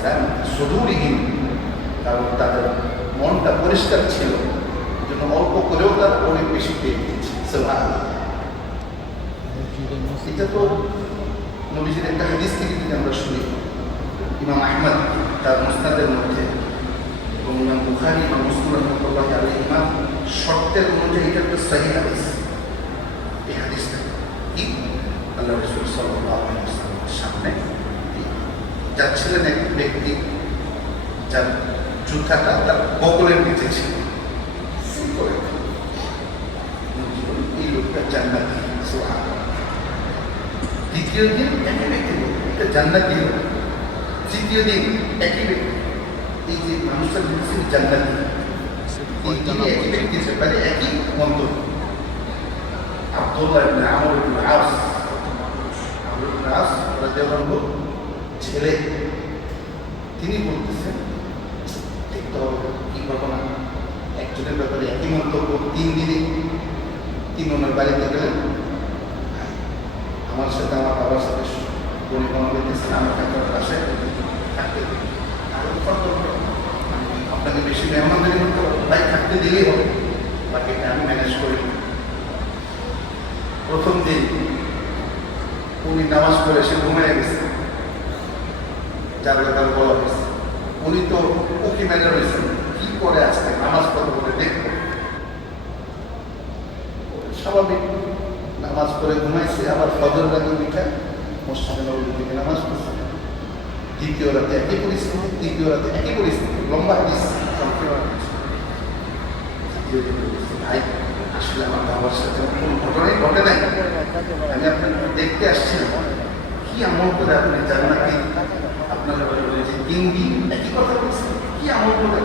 সালাম সুদূরিহীন, কারণ তাদের মনটা পরিষ্কার ছিল, জন্য অল্প করেও তারা অনেক বেশি পেয়ে দিচ্ছে। সুবহানাল্লাহ। এটা তো নবীজির একটা হাদিস থেকে যদি আমরা শুনি, ইমাম আহমদ তার মুসনাদের মধ্যে এবং ইমাম বুখারী, ইমাম মুসলিম রাহমাতুল্লাহ আলাইহিমা শর্তের অনুযায়ী এটা একটা সহিহ হাদিস। এই হাদিসটা কি আল্লাহ রাসূল সাল্লাল্লাহু আলাইহি ওয়াসাল্লামের সামনে যাচ্ছিলেন এক ব্যক্তি, যার জুতাটা তার বগলের নিচে ছিল। এই লোকটা জান্নাতি। সুবহানাল্লাহ। দ্বিতীয় দিন একই ব্যক্তি, এটা জান্নাতি। তৃতীয় দিন একই ব্যক্তি। এই যে মানুষটা বলছেন জান্নাতি, একই ব্যক্তির ব্যাপারে একই মন্তব্য। আব্দুল্লাহ ইবনে আমর ইবনে আস রাদিয়াল্লাহু ছেলে, তিনি বলতেছেন দেখতে হবে কি ঘটনা, একজনের ব্যাপারে একই মন্তব্য। 3 দিনে 3 ওনার বাড়িতে গেলেন, আমার সাথে আমার বাবার সাথে পরিবহন করতেছেন, আমাকে আপনার বাসায় থাকতে দিন। আপনাকে বেশি মেহমানদারি করতে হবে, ভাই থাকতে দিলেই হবে, বাকিটা আমি ম্যানেজ করি। প্রথম দিন উনি নামাজ পড়ে সে ঘুমিয়ে গেছে, যার ব্যাপারে বলা হয়েছে। উনি তো উকি মেনে রয়েছেন, কি করে আজকে নামাজ পড়ে বলে দেখব। স্বাভাবিক নামাজ পড়ে ঘুমাইছে, আবার ফজর রাতে উঠে মসজিদে নববীর দিকে নামাজ পড়ছে। দ্বিতীয় রাতে একই পরিস্থিতি, তৃতীয় রাতে একই পরিস্থিতি। লম্বা হাদিস। ভাই আসলে আমার বাবার সাথে কোনো ঘটনাই ঘটে নাই, আমি আপনাকে দেখতে আসছিলাম, কি আমল করে আপনি জান্নাতি আপনারা বলেছে 3 দিন একই কথা বলছেন, কি আমল করে?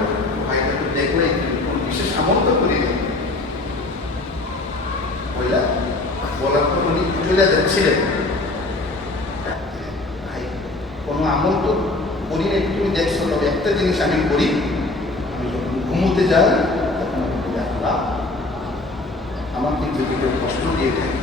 ভাই তো দেখলেই কোনো বিশেষ আমল তো করি না। বইলা বলার পর উনি চলে যাচ্ছিলেন, ভাই কোনো আমল তো করি না, তুমি দেখছো, তবে একটা জিনিস আমি করি, আমি যখন ঘুমোতে যাই তখন আমি বলি আল্লাহ আমাকে যদি কেউ কষ্ট দিয়ে থাকে